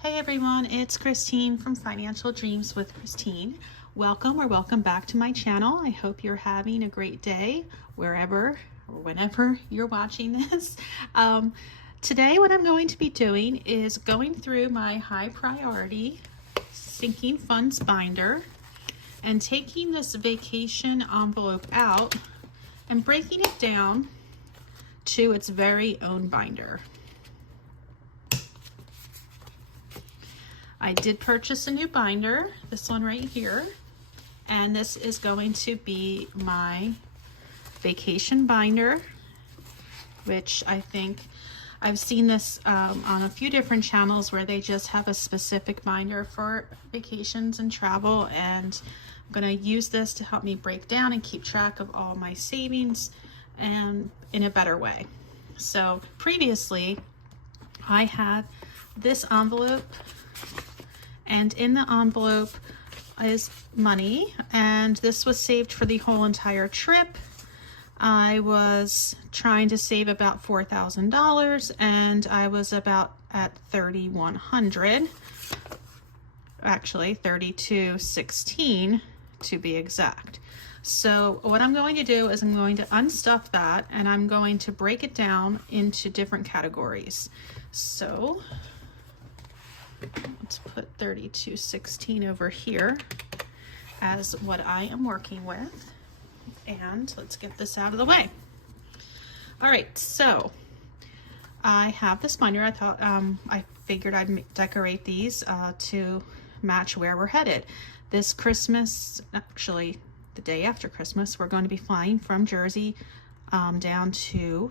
Hey everyone, it's Christine from Financial Dreams with Christine. Welcome or welcome back to my channel. I hope you're having a great day wherever or whenever you're watching this. Today what I'm going to be doing is going through my high priority sinking funds binder and taking this vacation envelope out and breaking it down to its very own binder. I did purchase a new binder, this one right here, and this is going to be my vacation binder, which I think I've seen this on a few different channels where they just have a specific binder for vacations and travel, and I'm going to use this to help me break down and keep track of all my savings and in a better way. So previously I had this envelope, and in the envelope is money, and this was saved for the whole entire trip. I was trying to save about $4,000, and I was about at 3,100, actually 3,216 to be exact. So what I'm going to do is I'm going to unstuff that, and I'm going to break it down into different categories. So let's put 3,216 over here as what I am working with, and let's get this out of the way. All right, so I have this binder. I thought I figured I'd decorate these to match where we're headed. This Christmas, actually the day after Christmas, we're going to be flying from Jersey down to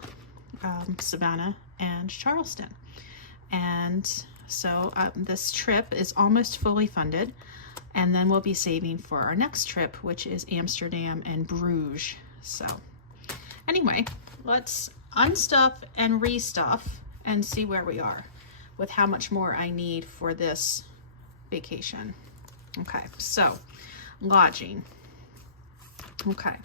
Savannah and Charleston, and so this trip is almost fully funded, and then we'll be saving for our next trip, which is Amsterdam and Bruges. So anyway, let's unstuff and restuff and see where we are with how much more I need for this vacation. Okay, so lodging. Okay.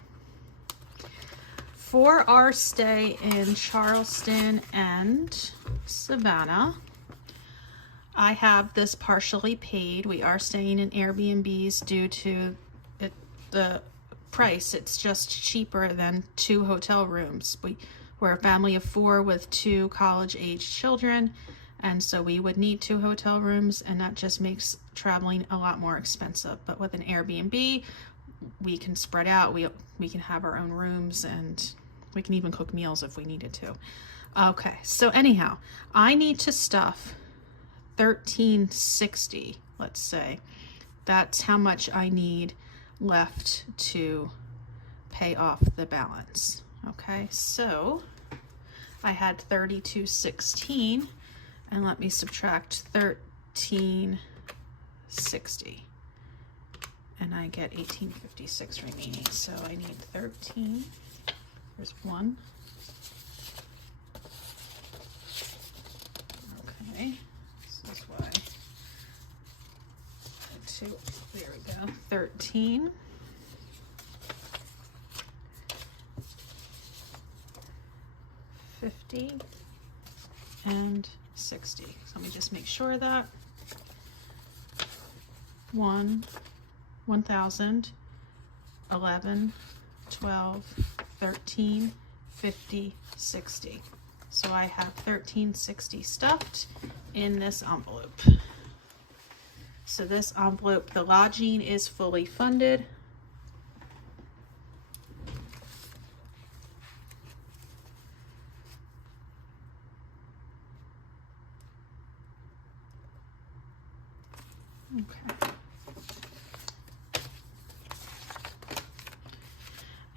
For our stay in Charleston and Savannah, I have this partially paid. We are staying in Airbnbs due to the price. It's just cheaper than 2 hotel rooms. We're a family of 4 with 2 college-age children, and so we would need 2 hotel rooms, and that just makes traveling a lot more expensive. But with an Airbnb, we can spread out. We can have our own rooms, and we can even cook meals if we needed to. Okay, so anyhow, I need to stuff 1,360, let's say. That's how much I need left to pay off the balance. Okay, so I had 3,216, and let me subtract 1,360, and I get 1,856 remaining. So I need 13. There's 1. Okay. This is why. 2, there we go. 13. 50 and 60. So let me just make sure of that. 1, 1,000, 11, 12, 13, 50, 60. So I have 1,360 stuffed in this envelope. So this envelope, the lodging is fully funded. Okay.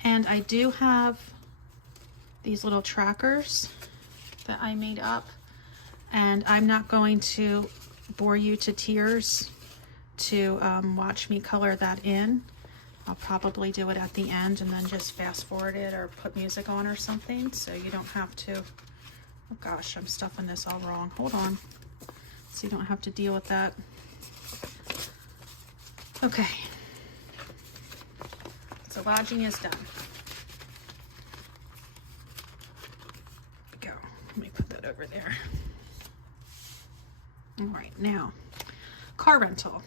And I do have these little trackers that I made up, and I'm not going to bore you to tears to watch me color that in. I'll probably do it at the end and then just fast forward it or put music on or something, so you don't have to. Oh gosh, I'm stuffing this all wrong. Hold on. So you don't have to deal with that. Okay. So lodging is done. Go. Let me put that over there. All right, now, car rental.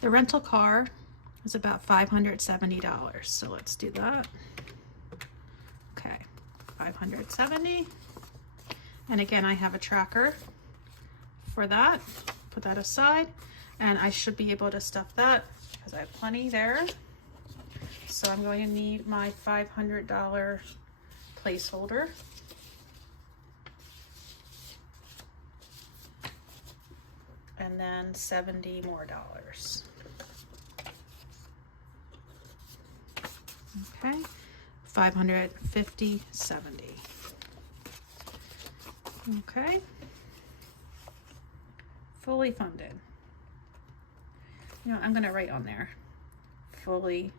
The rental car is about $570. So let's do that. Okay, 570. And again, I have a tracker for that. Put that aside, and I should be able to stuff that because I have plenty there. So I'm going to need my $500 placeholder. And then $70 more. Okay, 550, 70. Okay, fully funded. You know, I'm gonna write on there, fully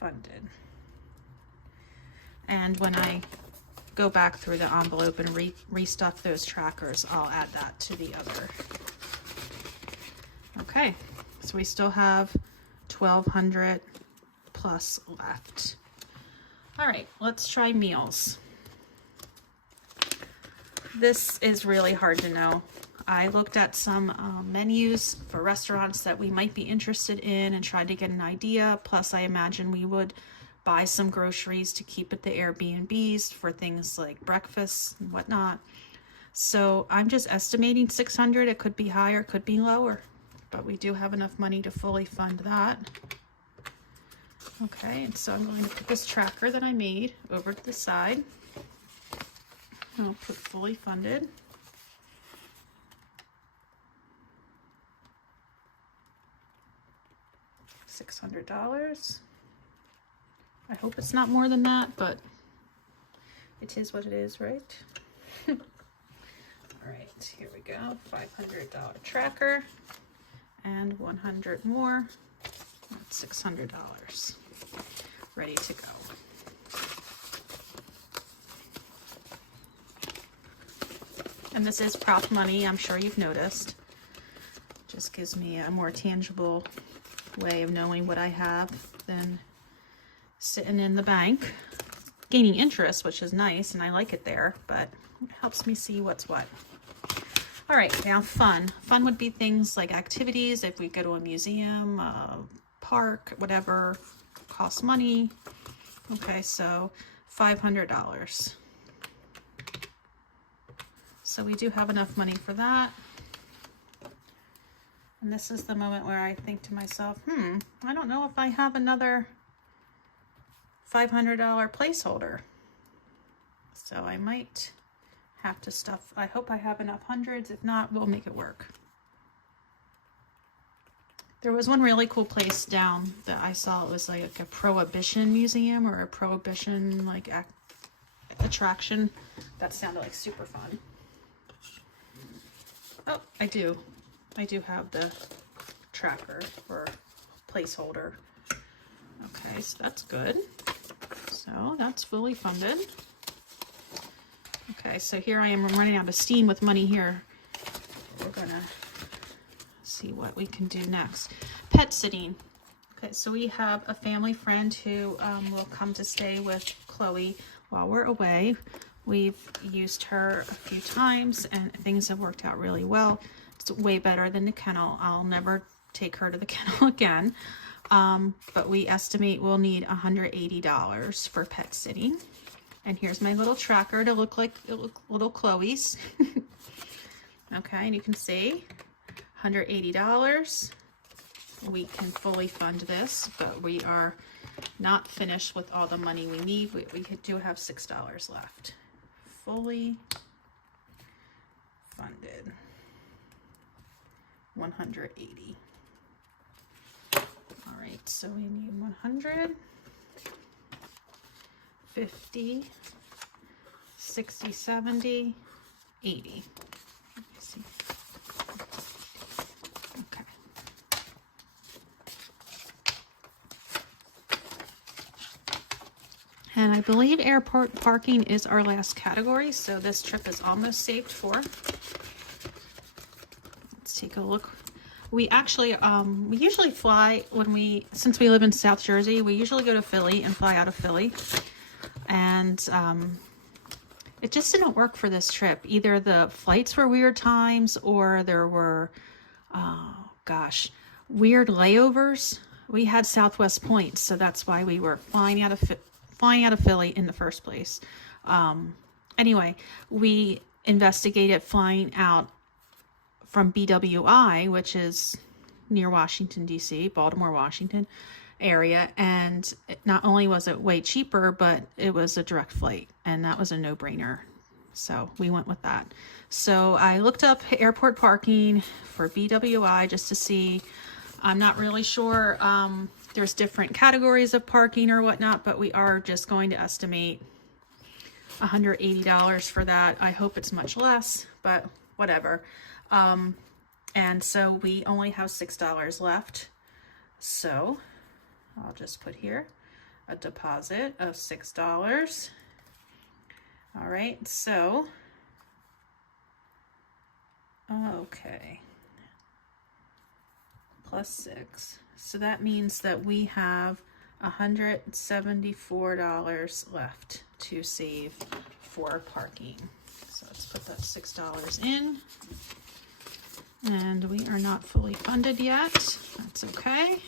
funded. And when I go back through the envelope and restuff those trackers, I'll add that to the other. Okay, so we still have 1,200 plus left. All right, let's try meals. This is really hard to know. I looked at some menus for restaurants that we might be interested in and tried to get an idea. Plus, I imagine we would buy some groceries to keep at the Airbnbs for things like breakfast and whatnot. So I'm just estimating 600. It could be higher, could be lower, but we do have enough money to fully fund that. Okay, and so I'm going to put this tracker that I made over to the side. I'll put fully funded. $600. I hope it's not more than that, but it is what it is, right? All right, here we go. $500 tracker and 100 more. That's $600. Ready to go. And this is prop money, I'm sure you've noticed. Just gives me a more tangible way of knowing what I have than sitting in the bank. Gaining interest, which is nice, and I like it there, but it helps me see what's what. All right, now fun. Fun would be things like activities, if we go to a museum, park, whatever, costs money. Okay, so $500. So we do have enough money for that. And this is the moment where I think to myself, I don't know if I have another $500 placeholder. So I might have to stuff. I hope I have enough hundreds. If not, we'll make it work. There was one really cool place down that I saw. It was like a prohibition museum or a prohibition like attraction. That sounded like super fun. Oh, I do have the tracker for placeholder. Okay, so that's good. So that's fully funded. Okay, so here I am. I'm running out of steam with money here. We're gonna see what we can do next. Pet sitting. Okay, so we have a family friend who will come to stay with Chloe while we're away. We've used her a few times and things have worked out really well. It's way better than the kennel. I'll never take her to the kennel again. But we estimate we'll need $180 for pet sitting. And here's my little tracker to look like little Chloe's. Okay, and you can see $180. We can fully fund this, but we are not finished with all the money we need. We do have $6 left. Fully funded. 180. All right, so we need 100, 50, 60, 70, 80. Let me see. Okay. And I believe airport parking is our last category, so this trip is almost saved for. Let's take a look. We actually, we usually fly since we live in South Jersey, we usually go to Philly and fly out of Philly. and it just didn't work for this trip. Either the flights were weird times, or there were, oh gosh, weird layovers. We had Southwest points, so that's why we were flying out of Philly in the first place. Anyway, we investigated flying out from BWI, which is near Washington, D.C., Baltimore, Washington area, and not only was it way cheaper, but it was a direct flight, and that was a no-brainer. So we went with that. So I looked up airport parking for BWI just to see. I'm not really sure. There's different categories of parking or whatnot, but we are just going to estimate $180 for that. I hope it's much less, but whatever. And so we only have $6 left. So I'll just put here a deposit of $6. All right, so, okay, plus 6. So that means that we have $174 left to save for parking. So let's put that $6 in. And we are not fully funded yet. That's okay.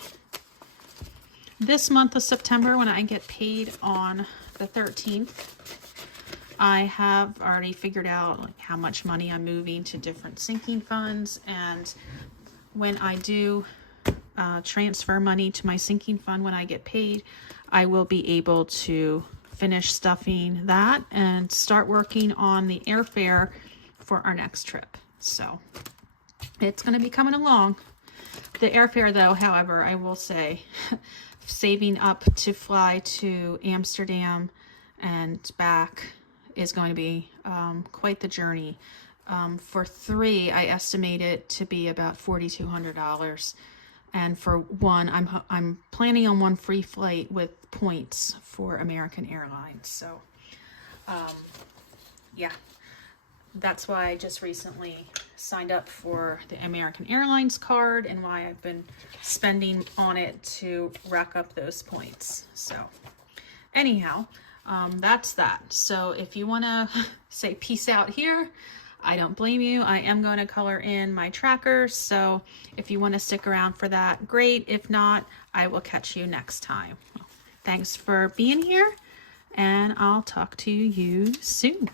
This month of September, when I get paid on the 13th, I have already figured out like how much money I'm moving to different sinking funds, and when I do transfer money to my sinking fund when I get paid, I will be able to finish stuffing that and start working on the airfare for our next trip. So it's going to be coming along. The airfare though, however, I will say, saving up to fly to Amsterdam and back is going to be quite the journey. For 3, I estimate it to be about $4,200, and for 1, I'm planning on 1 free flight with points for American Airlines. So, yeah, that's why I just recently signed up for the American Airlines card, and why I've been spending on it to rack up those points. So, anyhow. That's that. So if you want to say peace out here, I don't blame you. I am going to color in my trackers. So if you want to stick around for that, great. If not, I will catch you next time. Thanks for being here, and I'll talk to you soon.